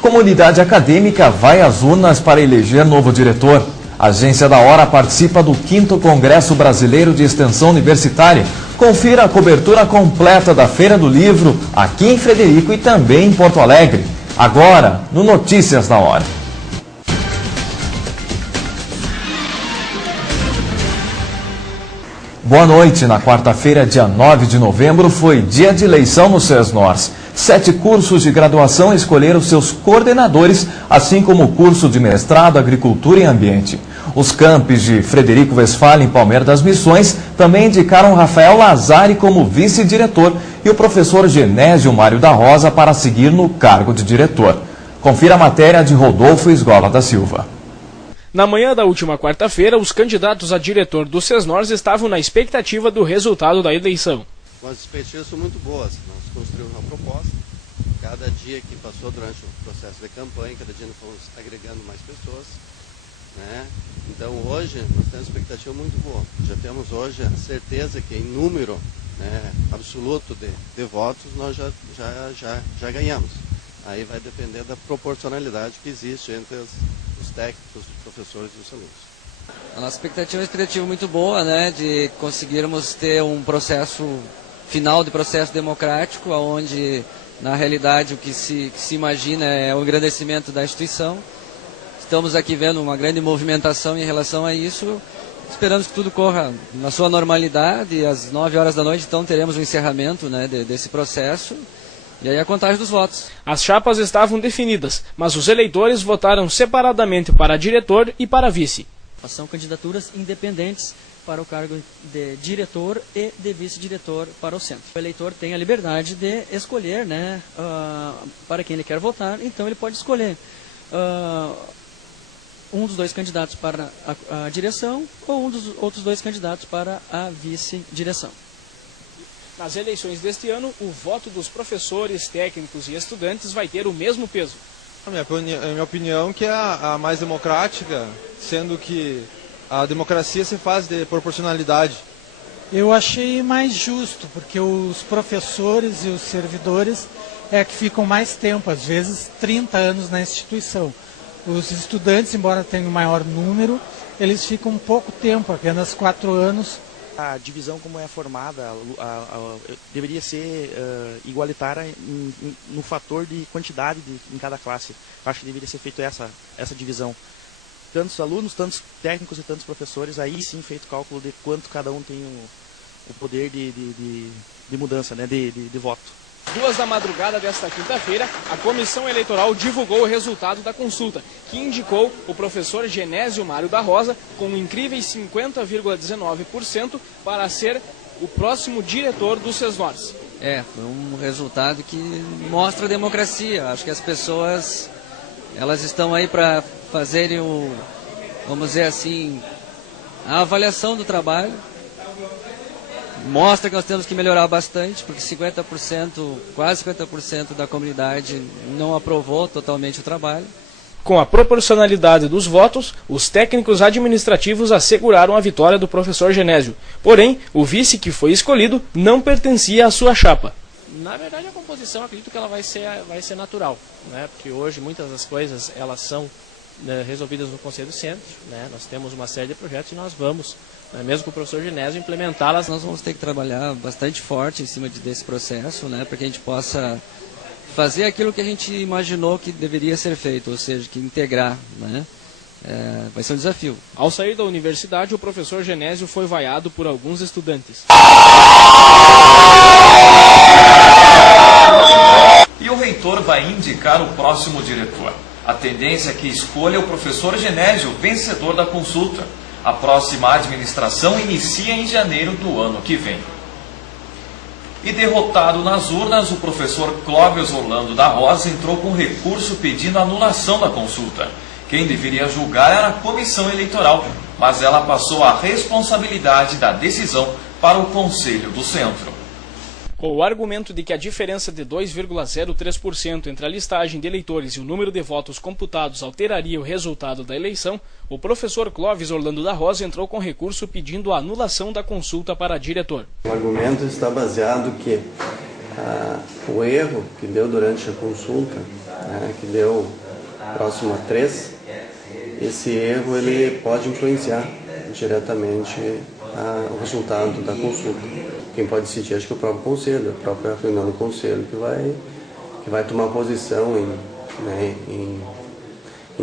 Comunidade acadêmica vai às urnas para eleger novo diretor. A Agência da Hora participa do 5º Congresso Brasileiro de Extensão Universitária. Confira a cobertura completa da Feira do Livro aqui em Frederico e também em Porto Alegre. Agora, no Notícias da Hora. Boa noite. Na quarta-feira, dia 9 de novembro, foi dia de eleição no SESNORS. 7 cursos de graduação escolheram seus coordenadores, assim como o curso de mestrado Agricultura e Ambiente. Os campos de Frederico Westphalen e Palmeira das Missões também indicaram Rafael Lazari como vice-diretor e o professor Genésio Mário da Rosa para seguir no cargo de diretor. Confira a matéria de Rodolfo Esgola da Silva. Na manhã da última quarta-feira, os candidatos a diretor do SESNORS estavam na expectativa do resultado da eleição. As expectativas são muito boas. Nós construímos uma proposta. Cada dia que passou durante o processo de campanha, cada dia nós fomos agregando mais pessoas, né? Então hoje nós temos uma expectativa muito boa. Já temos hoje a certeza que em número, né, absoluto de votos nós já ganhamos. Aí vai depender da proporcionalidade que existe entre os técnicos, os professores e os alunos. A nossa expectativa é uma expectativa muito boa, né, de conseguirmos ter um processo final de processo democrático, onde na realidade o que se imagina é o engrandecimento da instituição. Estamos aqui vendo uma grande movimentação em relação a isso. Esperamos que tudo corra na sua normalidade. Às 9 horas da noite, então, teremos o encerramento, né, desse processo. E aí a contagem dos votos. As chapas estavam definidas, mas os eleitores votaram separadamente para diretor e para vice. São candidaturas independentes para o cargo de diretor e de vice-diretor para o centro. O eleitor tem a liberdade de escolher, né, para quem ele quer votar, então ele pode escolher um dos dois candidatos para a direção ou um dos outros dois candidatos para a vice-direção. Nas eleições deste ano, o voto dos professores, técnicos e estudantes vai ter o mesmo peso. A minha opinião que é a mais democrática, sendo que a democracia se faz de proporcionalidade. Eu achei mais justo, porque os professores e os servidores é que ficam mais tempo, às vezes 30 anos na instituição. Os estudantes, embora tenham maior número, eles ficam pouco tempo, apenas 4 anos. A divisão como é formada deveria ser igualitária no fator de quantidade em cada classe. Acho que deveria ser feita essa divisão. Tantos alunos, tantos técnicos e tantos professores, aí sim feito o cálculo de quanto cada um tem o poder de mudança, né, de voto. 2 da madrugada desta quinta-feira, a Comissão Eleitoral divulgou o resultado da consulta, que indicou o professor Genésio Mário da Rosa com incríveis 50,19% para ser o próximo diretor do SESNORS. Foi um resultado que mostra a democracia. Acho que as pessoas, elas estão aí para fazerem vamos dizer assim, a avaliação do trabalho. Mostra que nós temos que melhorar bastante, porque 50%, quase 50% da comunidade não aprovou totalmente o trabalho. Com a proporcionalidade dos votos, os técnicos administrativos asseguraram a vitória do professor Genésio. Porém, o vice que foi escolhido não pertencia à sua chapa. Na verdade, a composição, acredito que ela vai ser natural, né? Porque hoje muitas das coisas elas são resolvidas no Conselho Centro, né? Nós temos uma série de projetos e nós vamos, mesmo com o professor Genésio, implementá-las. Nós vamos ter que trabalhar bastante forte em cima desse processo, né, para que a gente possa fazer aquilo que a gente imaginou que deveria ser feito, ou seja, que integrar, né? Vai ser um desafio. Ao sair da universidade, o professor Genésio foi vaiado por alguns estudantes. E o reitor vai indicar o próximo diretor. A tendência é que escolha o professor Genésio, vencedor da consulta. A próxima administração inicia em janeiro do ano que vem. E derrotado nas urnas, o professor Clóvis Orlando da Rosa entrou com recurso pedindo anulação da consulta. Quem deveria julgar era a comissão eleitoral, mas ela passou a responsabilidade da decisão para o Conselho do Centro. Com o argumento de que a diferença de 2,03% entre a listagem de eleitores e o número de votos computados alteraria o resultado da eleição, o professor Clóvis Orlando da Rosa entrou com recurso pedindo a anulação da consulta para diretor. O argumento está baseado que o erro que deu durante a consulta né, que deu próximo a 3, esse erro ele pode influenciar diretamente o resultado da consulta. Quem pode decidir, acho que é o próprio conselho, a própria reunião do conselho que vai tomar posição em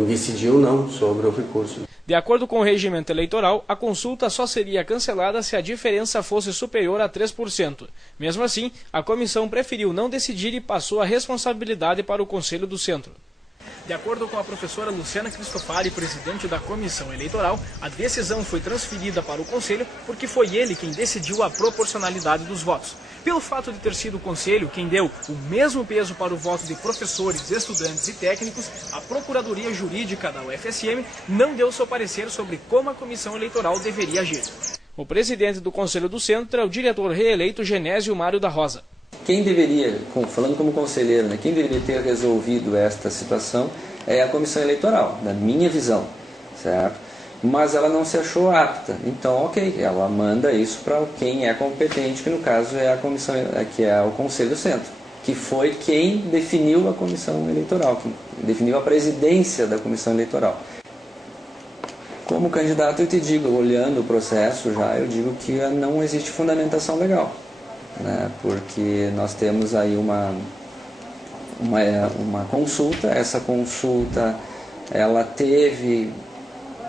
decidir ou não sobre o recurso. De acordo com o regimento eleitoral, a consulta só seria cancelada se a diferença fosse superior a 3%. Mesmo assim, a comissão preferiu não decidir e passou a responsabilidade para o Conselho do Centro. De acordo com a professora Luciana Cristofari, presidente da comissão eleitoral, a decisão foi transferida para o Conselho porque foi ele quem decidiu a proporcionalidade dos votos. Pelo fato de ter sido o Conselho quem deu o mesmo peso para o voto de professores, estudantes e técnicos, a Procuradoria Jurídica da UFSM não deu seu parecer sobre como a comissão eleitoral deveria agir. O presidente do Conselho do Centro é o diretor reeleito Genésio Mário da Rosa. Quem deveria, falando como conselheiro, quem deveria ter resolvido esta situação é a comissão eleitoral, na minha visão, certo? Mas ela não se achou apta, então ok, ela manda isso para quem é competente, que no caso é a comissão, que é o Conselho do Centro, que foi quem definiu a comissão eleitoral, que definiu a presidência da comissão eleitoral. Como candidato eu te digo, olhando o processo já, eu digo que não existe fundamentação legal. Porque nós temos aí uma consulta, essa consulta ela teve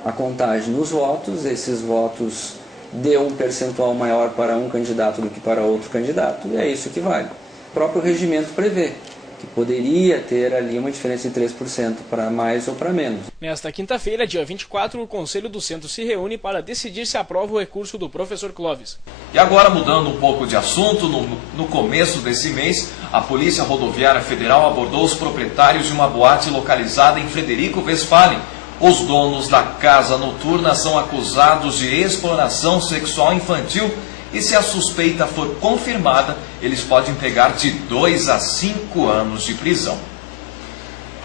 a contagem dos votos, esses votos deu um percentual maior para um candidato do que para outro candidato, e é isso que vale. O próprio regimento prevê que poderia ter ali uma diferença de 3% para mais ou para menos. Nesta quinta-feira, dia 24, o Conselho do Centro se reúne para decidir se aprova o recurso do professor Clóvis. E agora, mudando um pouco de assunto, no começo desse mês, a Polícia Rodoviária Federal abordou os proprietários de uma boate localizada em Frederico Westphalen. Os donos da casa noturna são acusados de exploração sexual infantil e, se a suspeita for confirmada, eles podem pegar de 2 a 5 anos de prisão.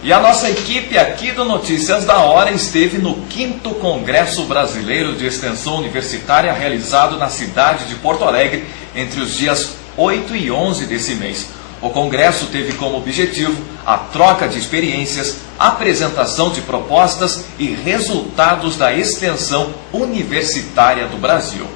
E a nossa equipe aqui do Notícias da Hora esteve no 5º Congresso Brasileiro de Extensão Universitária, realizado na cidade de Porto Alegre entre os dias 8 e 11 desse mês. O congresso teve como objetivo a troca de experiências, apresentação de propostas e resultados da extensão universitária do Brasil.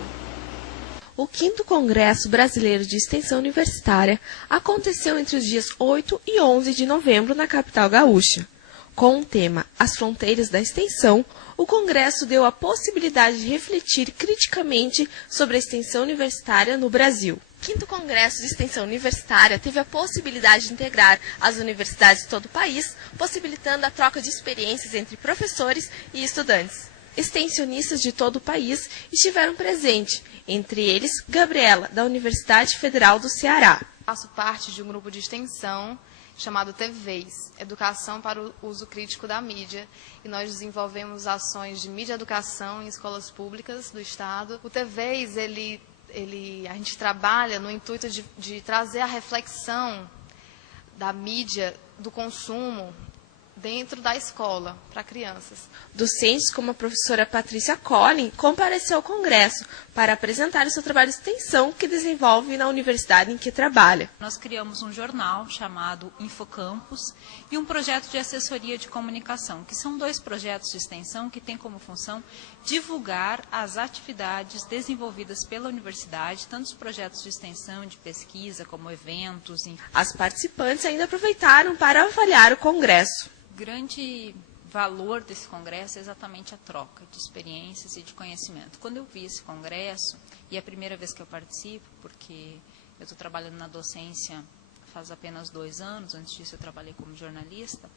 O 5º Congresso Brasileiro de Extensão Universitária aconteceu entre os dias 8 e 11 de novembro na capital gaúcha. Com o tema As Fronteiras da Extensão, o Congresso deu a possibilidade de refletir criticamente sobre a extensão universitária no Brasil. O 5º Congresso de Extensão Universitária teve a possibilidade de integrar as universidades de todo o país, possibilitando a troca de experiências entre professores e estudantes. Extensionistas de todo o país estiveram presentes, entre eles Gabriela, da Universidade Federal do Ceará. Faço parte de um grupo de extensão chamado TVES, Educação para o Uso Crítico da Mídia, e nós desenvolvemos ações de mídia educação em escolas públicas do Estado. O TVES, a gente trabalha no intuito de trazer a reflexão da mídia, do consumo, dentro da escola, para crianças. Docentes como a professora Patrícia Collin compareceu ao Congresso para apresentar o seu trabalho de extensão que desenvolve na universidade em que trabalha. Nós criamos um jornal chamado Infocampus e um projeto de assessoria de comunicação, que são 2 projetos de extensão que têm como função divulgar as atividades desenvolvidas pela universidade, tanto os projetos de extensão, de pesquisa, como eventos. As participantes ainda aproveitaram para avaliar o Congresso. O grande valor desse congresso é exatamente a troca de experiências e de conhecimento. Quando eu vi esse congresso, e é a primeira vez que eu participo, porque eu estou trabalhando na docência faz apenas 2 anos, antes disso eu trabalhei como jornalista.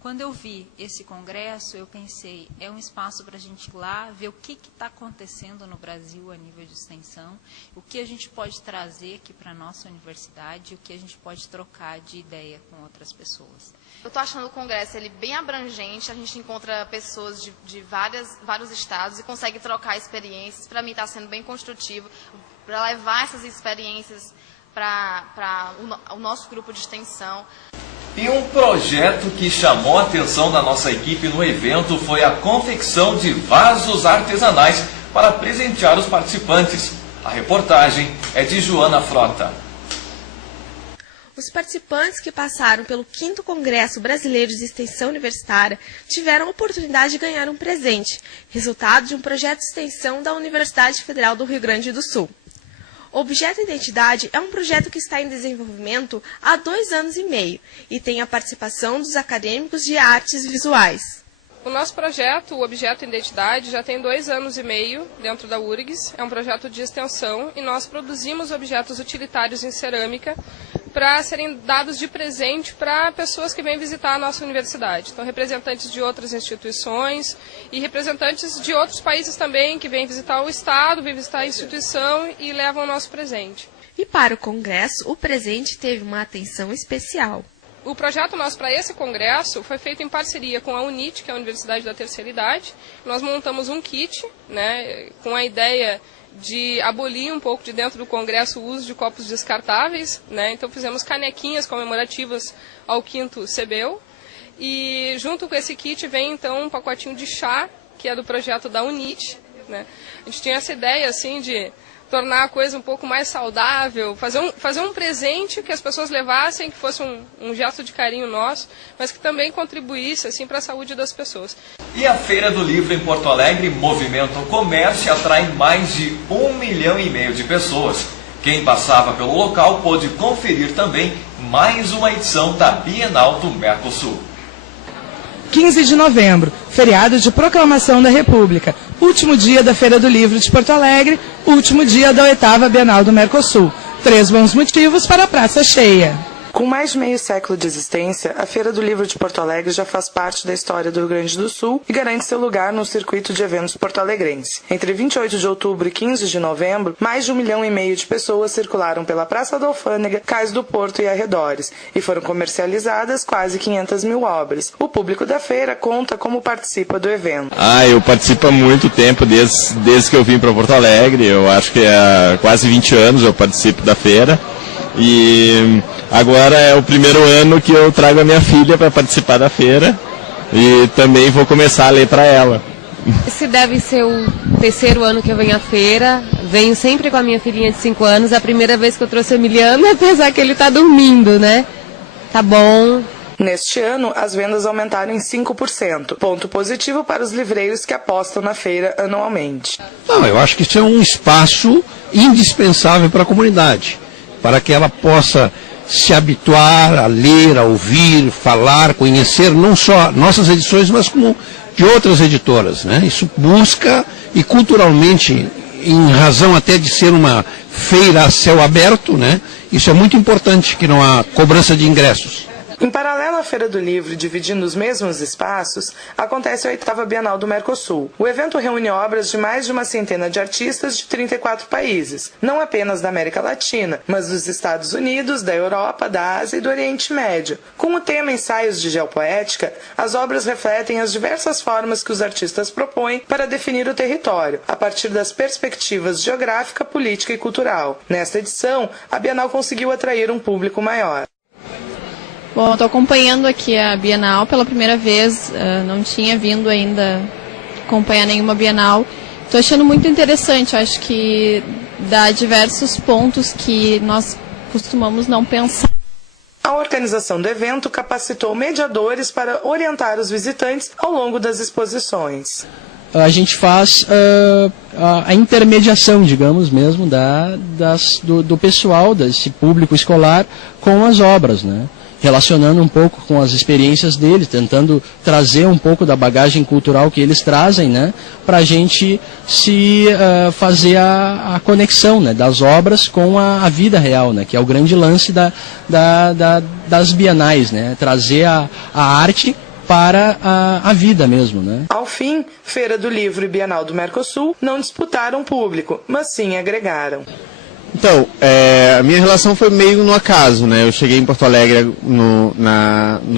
Quando eu vi esse congresso, eu pensei, é um espaço para a gente ir lá ver o que está acontecendo no Brasil a nível de extensão, o que a gente pode trazer aqui para a nossa universidade, o que a gente pode trocar de ideia com outras pessoas. Eu estou achando o congresso bem abrangente, a gente encontra pessoas de vários estados e consegue trocar experiências. Para mim está sendo bem construtivo, para levar essas experiências para o nosso grupo de extensão. E um projeto que chamou a atenção da nossa equipe no evento foi a confecção de vasos artesanais para presentear os participantes. A reportagem é de Joana Frota. Os participantes que passaram pelo 5º Congresso Brasileiro de Extensão Universitária tiveram a oportunidade de ganhar um presente, resultado de um projeto de extensão da Universidade Federal do Rio Grande do Sul. O Objeto Identidade é um projeto que está em desenvolvimento há 2 anos e meio e tem a participação dos acadêmicos de artes visuais. O nosso projeto, o Objeto Identidade, já tem 2 anos e meio dentro da URGS. É um projeto de extensão e nós produzimos objetos utilitários em cerâmica para serem dados de presente para pessoas que vêm visitar a nossa universidade. Então, representantes de outras instituições e representantes de outros países também que vêm visitar o Estado, vêm visitar a instituição e levam o nosso presente. E para o congresso, o presente teve uma atenção especial. O projeto nosso para esse congresso foi feito em parceria com a UNIT, que é a Universidade da Terceira Idade. Nós montamos um kit, né, com a ideia de abolir um pouco de dentro do congresso o uso de copos descartáveis, né? Então fizemos canequinhas comemorativas ao 5º CBEU. E junto com esse kit vem então um pacotinho de chá, que é do projeto da UNIT, né? A gente tinha essa ideia assim de tornar a coisa um pouco mais saudável, fazer um presente que as pessoas levassem, que fosse um gesto de carinho nosso, mas que também contribuísse assim, para a saúde das pessoas. E a Feira do Livro em Porto Alegre movimenta o comércio e atrai mais de 1,5 milhão de pessoas. Quem passava pelo local pôde conferir também mais uma edição da Bienal do Mercosul. 15 de novembro, feriado de proclamação da República, último dia da Feira do Livro de Porto Alegre, último dia da 8ª Bienal do Mercosul. 3 bons motivos para a praça cheia. Com mais de meio século de existência, a Feira do Livro de Porto Alegre já faz parte da história do Rio Grande do Sul e garante seu lugar no circuito de eventos porto-alegrense. Entre 28 de outubro e 15 de novembro, mais de 1,5 milhão de pessoas circularam pela Praça da Alfândega, Cais do Porto e arredores, e foram comercializadas quase 500 mil obras. O público da feira conta como participa do evento. Eu participo há muito tempo, desde que eu vim para Porto Alegre. Eu acho que há quase 20 anos eu participo da feira. E agora é o primeiro ano que eu trago a minha filha para participar da feira e também vou começar a ler para ela. Esse deve ser o 3º ano que eu venho à feira. Venho sempre com a minha filhinha de 5 anos. É a primeira vez que eu trouxe o Emiliano, apesar que ele está dormindo, né? Tá bom. Neste ano, as vendas aumentaram em 5%, ponto positivo para os livreiros que apostam na feira anualmente. Eu acho que isso é um espaço indispensável para a comunidade, para que ela possa se habituar a ler, a ouvir, falar, conhecer não só nossas edições, mas como de outras editoras, né? Isso busca, e culturalmente, em razão até de ser uma feira a céu aberto, né? Isso é muito importante, que não há cobrança de ingressos. Em paralelo à Feira do Livro, dividindo os mesmos espaços, acontece a 8ª Bienal do Mercosul. O evento reúne obras de mais de uma centena de artistas de 34 países, não apenas da América Latina, mas dos Estados Unidos, da Europa, da Ásia e do Oriente Médio. Com o tema Ensaios de Geopoética, as obras refletem as diversas formas que os artistas propõem para definir o território, a partir das perspectivas geográfica, política e cultural. Nesta edição, a Bienal conseguiu atrair um público maior. Bom, estou acompanhando aqui a Bienal pela primeira vez, não tinha vindo ainda acompanhar nenhuma Bienal. Estou achando muito interessante, acho que dá diversos pontos que nós costumamos não pensar. A organização do evento capacitou mediadores para orientar os visitantes ao longo das exposições. A gente faz a intermediação, digamos mesmo, do pessoal, desse público escolar com as obras, né? Relacionando um pouco com as experiências deles, tentando trazer um pouco da bagagem cultural que eles trazem, né, para a gente fazer a conexão, né, das obras com a vida real, né, que é o grande lance das bienais, né, trazer a arte para a vida mesmo, né? Ao fim, Feira do Livro e Bienal do Mercosul não disputaram público, mas sim agregaram. Então, a minha relação foi meio no acaso, né? Eu cheguei em Porto Alegre no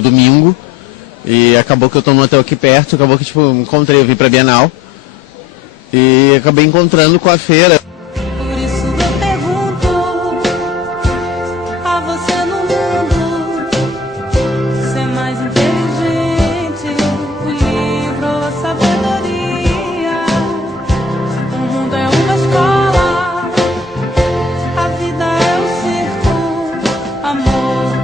domingo e acabou que eu estou num hotel aqui perto, acabou que encontrei, eu vim para a Bienal e acabei encontrando com a feira. Por isso eu pergunto a você no mundo, ser mais inteligente, o livro ou a sabedoria. O mundo é uma escola. Amor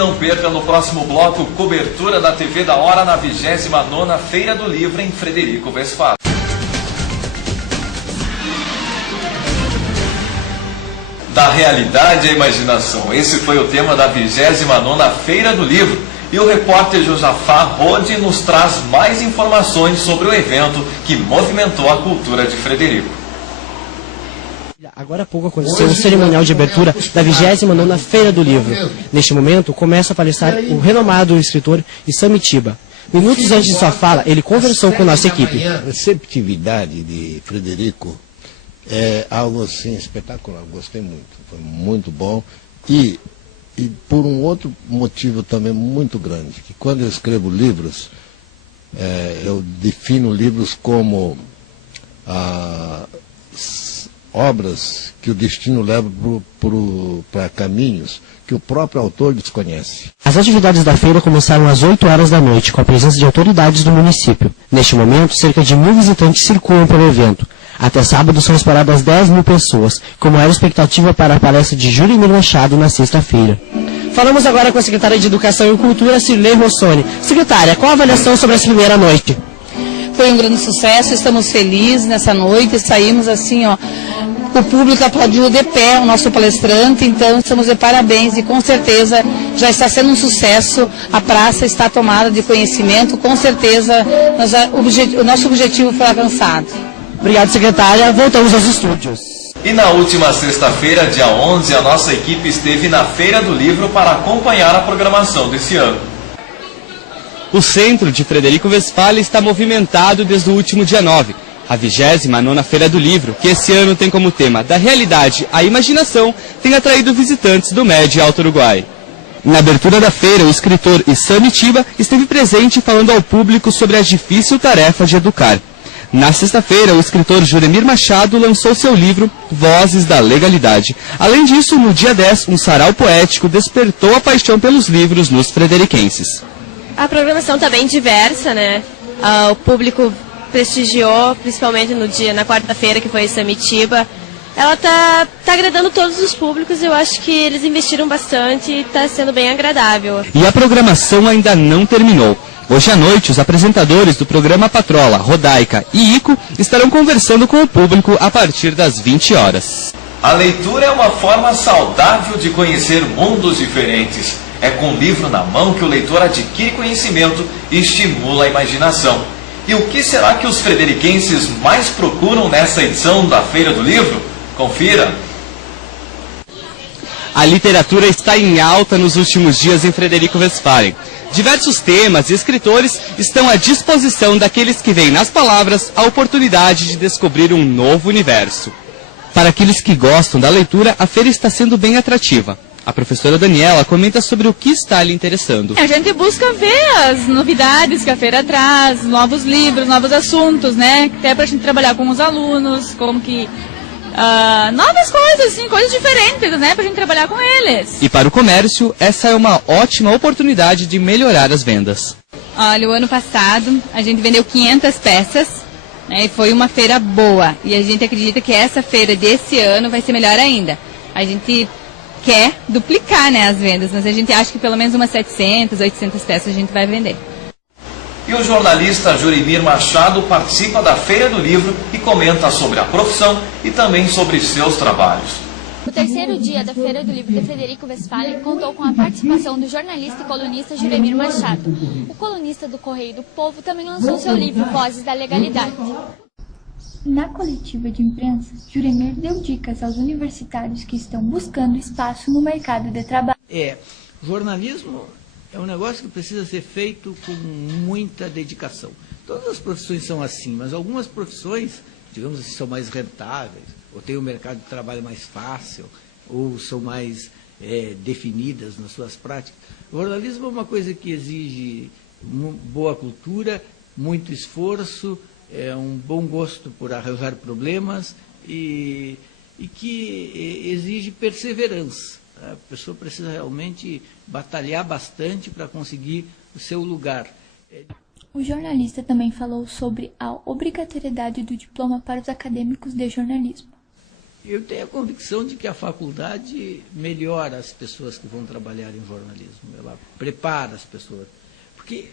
não perca no próximo bloco cobertura da TV da Hora na 29ª Feira do Livro em Frederico Westphalen. Da realidade à imaginação. Esse foi o tema da 29ª Feira do Livro. E o repórter Josafá Rode nos traz mais informações sobre o evento que movimentou a cultura de Frederico. Agora há pouco aconteceu o cerimonial de abertura da 29ª Feira do Livro. Neste momento, começa a palestrar o renomado escritor Issam Itiba. Minutos antes de sua fala, ele conversou com nossa equipe. A receptividade de Frederico é algo assim espetacular, gostei muito, foi muito bom e por um outro motivo também muito grande, que quando eu escrevo livros, eu defino livros como obras que o destino leva para caminhos que o próprio autor desconhece. As atividades da feira começaram às 8 horas da noite, com a presença de autoridades do município. Neste momento, cerca de 1.000 visitantes circulam pelo evento. Até sábado são esperadas 10.000 pessoas, como era a expectativa para a palestra de Jurimir Machado na sexta-feira. Falamos agora com a secretária de Educação e Cultura, Cirlei Rossoni. Secretária, qual a avaliação sobre essa primeira noite? Foi um grande sucesso, estamos felizes nessa noite, saímos assim, ó, o público aplaudiu de pé o nosso palestrante, então estamos de parabéns e com certeza já está sendo um sucesso, a praça está tomada de conhecimento, com certeza o nosso objetivo foi alcançado. Obrigado, secretária. Voltamos aos estúdios. E na última sexta-feira, dia 11, a nossa equipe esteve na Feira do Livro para acompanhar a programação desse ano. O centro de Frederico Westphalen está movimentado desde o último dia 9, a 29ª Feira do Livro, que esse ano tem como tema da realidade à imaginação, tem atraído visitantes do Médio e Alto Uruguai. Na abertura da feira, o escritor Issam Itiba esteve presente falando ao público sobre a difícil tarefa de educar. Na sexta-feira, o escritor Jurimir Machado lançou seu livro Vozes da Legalidade. Além disso, no dia 10, um sarau poético despertou a paixão pelos livros nos frederiquenses. A programação está bem diversa, né? O público prestigiou, principalmente na quarta-feira, que foi Issam Itiba. Ela tá agradando todos os públicos, eu acho que eles investiram bastante e está sendo bem agradável. E a programação ainda não terminou. Hoje à noite, os apresentadores do programa Patrola, Rodaica e Ico estarão conversando com o público a partir das 20 horas. A leitura é uma forma saudável de conhecer mundos diferentes. É com o livro na mão que o leitor adquire conhecimento e estimula a imaginação. E o que será que os frederiquenses mais procuram nessa edição da Feira do Livro? Confira! A literatura está em alta nos últimos dias em Frederico Westphalen. Diversos temas e escritores estão à disposição daqueles que veem nas palavras a oportunidade de descobrir um novo universo. Para aqueles que gostam da leitura, a feira está sendo bem atrativa. A professora Daniela comenta sobre o que está lhe interessando. A gente busca ver as novidades que a feira traz, novos livros, novos assuntos, né? Até para a gente trabalhar com os alunos, como que... novas coisas, assim, coisas diferentes, né, pra gente trabalhar com eles. E para o comércio, essa é uma ótima oportunidade de melhorar as vendas. Olha, o ano passado a gente vendeu 500 peças, né, e foi uma feira boa. E a gente acredita que essa feira desse ano vai ser melhor ainda. A gente quer duplicar, né, as vendas, mas a gente acha que pelo menos umas 700, 800 peças a gente vai vender. E o jornalista Jurimir Machado participa da Feira do Livro e comenta sobre a profissão e também sobre seus trabalhos. O terceiro dia da Feira do Livro de Frederico Westphalen contou com a participação do jornalista e colunista Jurimir Machado. O colunista do Correio do Povo também lançou seu livro Vozes da Legalidade. Na coletiva de imprensa, Jurimir deu dicas aos universitários que estão buscando espaço no mercado de trabalho. Jornalismo é um negócio que precisa ser feito com muita dedicação. Todas as profissões são assim, mas algumas profissões, digamos assim, são mais rentáveis, ou têm um mercado de trabalho mais fácil, ou são mais definidas nas suas práticas. O jornalismo é uma coisa que exige boa cultura, muito esforço, um bom gosto por arranjar problemas e que exige perseverança. A pessoa precisa realmente batalhar bastante para conseguir o seu lugar. O jornalista também falou sobre a obrigatoriedade do diploma para os acadêmicos de jornalismo. Eu tenho a convicção de que a faculdade melhora as pessoas que vão trabalhar em jornalismo, ela prepara as pessoas. Porque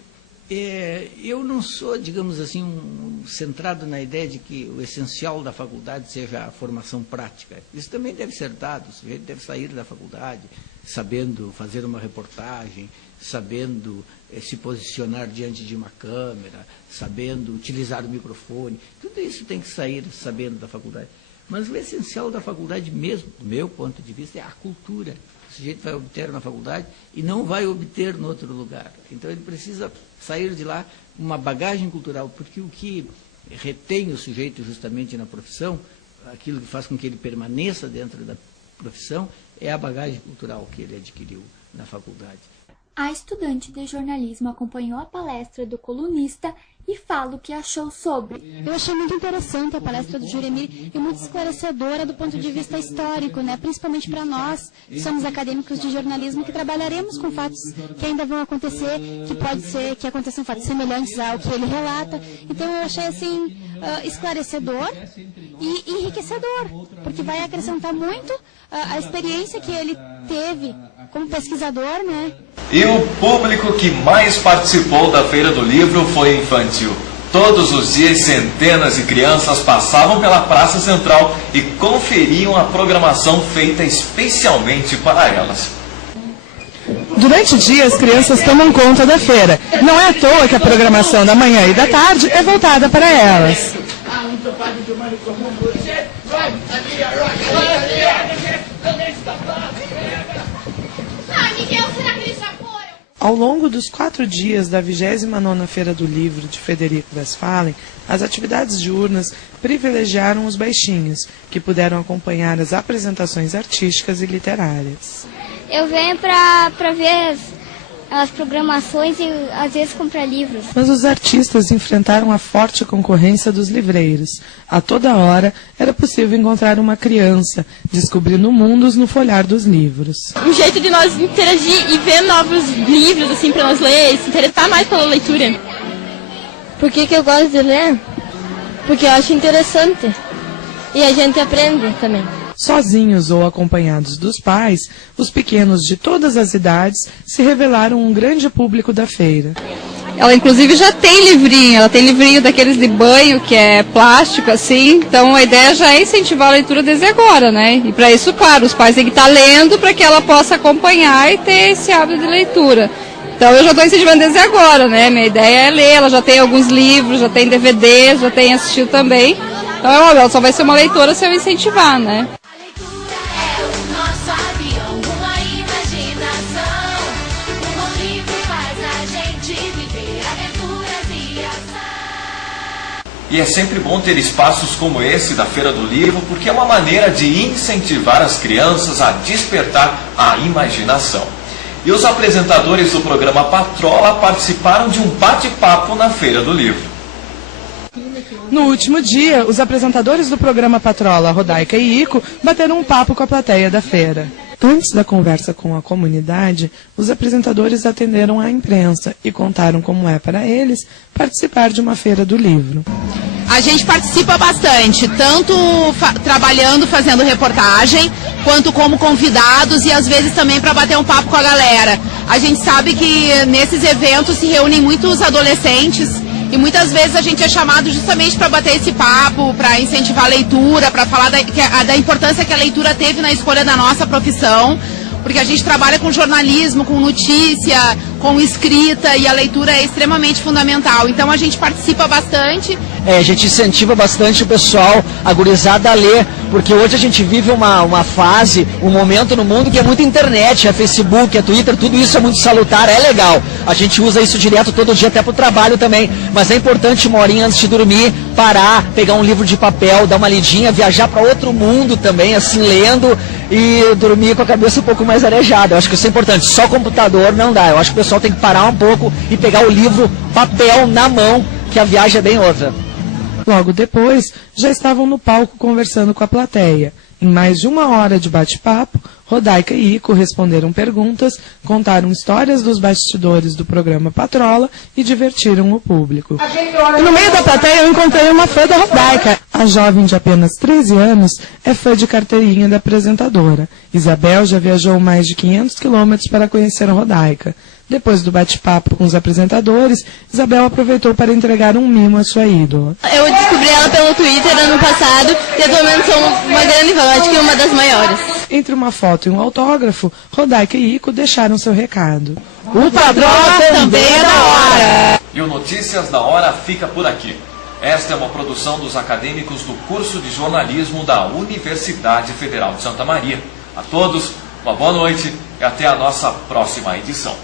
eu não sou, digamos assim, centrado na ideia de que o essencial da faculdade seja a formação prática. Isso também deve ser dado, o sujeito deve sair da faculdade sabendo fazer uma reportagem, sabendo se posicionar diante de uma câmera, sabendo utilizar o microfone. Tudo isso tem que sair sabendo da faculdade. Mas o essencial da faculdade mesmo, do meu ponto de vista, é a cultura. O sujeito vai obter na faculdade e não vai obter em outro lugar. Então ele precisa sair de lá uma bagagem cultural, porque o que retém o sujeito justamente na profissão, aquilo que faz com que ele permaneça dentro da profissão, é a bagagem cultural que ele adquiriu na faculdade. A estudante de jornalismo acompanhou a palestra do colunista e fala o que achou sobre. Eu achei muito interessante a palestra do Juremir e muito esclarecedora do ponto de vista histórico, né? Principalmente para nós, que somos acadêmicos de jornalismo, que trabalharemos com fatos que ainda vão acontecer, que pode ser que aconteçam fatos semelhantes ao que ele relata. Então eu achei assim esclarecedor e enriquecedor, porque vai acrescentar muito a experiência que ele teve como pesquisador, né? E o público que mais participou da Feira do Livro foi infantil. Todos os dias, centenas de crianças passavam pela Praça Central e conferiam a programação feita especialmente para elas. Durante o dia, as crianças tomam conta da feira. Não é à toa que a programação da manhã e da tarde é voltada para elas. Ao longo dos 4 dias da 29ª Feira do Livro de Frederico Westphalen, as atividades diurnas privilegiaram os baixinhos, que puderam acompanhar as apresentações artísticas e literárias. Eu venho para ver as programações e às vezes comprar livros. Mas os artistas enfrentaram a forte concorrência dos livreiros. A toda hora era possível encontrar uma criança, descobrindo mundos no folhar dos livros. Um jeito de nós interagir e ver novos livros, assim, para nós ler, e se interessar mais pela leitura. Por que eu gosto de ler? Porque eu acho interessante. E a gente aprende também. Sozinhos ou acompanhados dos pais, os pequenos de todas as idades se revelaram um grande público da feira. Ela inclusive já tem livrinho, ela tem livrinho daqueles de banho, que é plástico assim, então a ideia já é incentivar a leitura desde agora, né? E para isso, claro, os pais têm que estar lendo para que ela possa acompanhar e ter esse hábito de leitura. Então eu já estou incentivando desde agora, né? Minha ideia é ler, ela já tem alguns livros, já tem DVDs, já tem assistido também. Então ela só vai ser uma leitora se eu incentivar, né? E é sempre bom ter espaços como esse da Feira do Livro, porque é uma maneira de incentivar as crianças a despertar a imaginação. E os apresentadores do programa Patrola participaram de um bate-papo na Feira do Livro. No último dia, os apresentadores do programa Patrola, Rodaica e Ico, bateram um papo com a plateia da feira. Antes da conversa com a comunidade, os apresentadores atenderam à imprensa e contaram como é para eles participar de uma feira do livro. A gente participa bastante, tanto trabalhando, fazendo reportagem, quanto como convidados e às vezes também para bater um papo com a galera. A gente sabe que nesses eventos se reúnem muitos adolescentes e muitas vezes a gente é chamado justamente para bater esse papo, para incentivar a leitura, para falar da importância que a leitura teve na escolha da nossa profissão, porque a gente trabalha com jornalismo, com notícia, com escrita e a leitura é extremamente fundamental. Então a gente participa bastante. A gente incentiva bastante o pessoal, a gurizada a ler, porque hoje a gente vive uma fase, um momento no mundo que é muito internet, é Facebook, é Twitter, tudo isso é muito salutar, é legal. A gente usa isso direto todo dia, até para o trabalho também, mas é importante uma horinha antes de dormir, parar, pegar um livro de papel, dar uma lidinha, viajar para outro mundo também, assim, lendo e dormir com a cabeça um pouco mais arejada. Eu acho que isso é importante, só computador não dá, eu acho que o pessoal tem que parar um pouco e pegar o livro, papel na mão, que a viagem é bem outra. Logo depois, já estavam no palco conversando com a plateia. Em mais de 1 hora de bate-papo, Rodaica e Ico responderam perguntas, contaram histórias dos bastidores do programa Patrola e divertiram o público. No meio da plateia eu encontrei uma fã da Rodaica. A jovem de apenas 13 anos é fã de carteirinha da apresentadora. Isabel já viajou mais de 500 quilômetros para conhecer a Rodaica. Depois do bate-papo com os apresentadores, Isabel aproveitou para entregar um mimo à sua ídola. Eu descobri ela pelo Twitter ano passado e atualmente sou uma grande fã, acho que uma das maiores. Entre uma foto e um autógrafo, Rodaica e Ico deixaram seu recado. O Padroca também é da hora! E o Notícias da Hora fica por aqui. Esta é uma produção dos acadêmicos do curso de jornalismo da Universidade Federal de Santa Maria. A todos, uma boa noite e até a nossa próxima edição.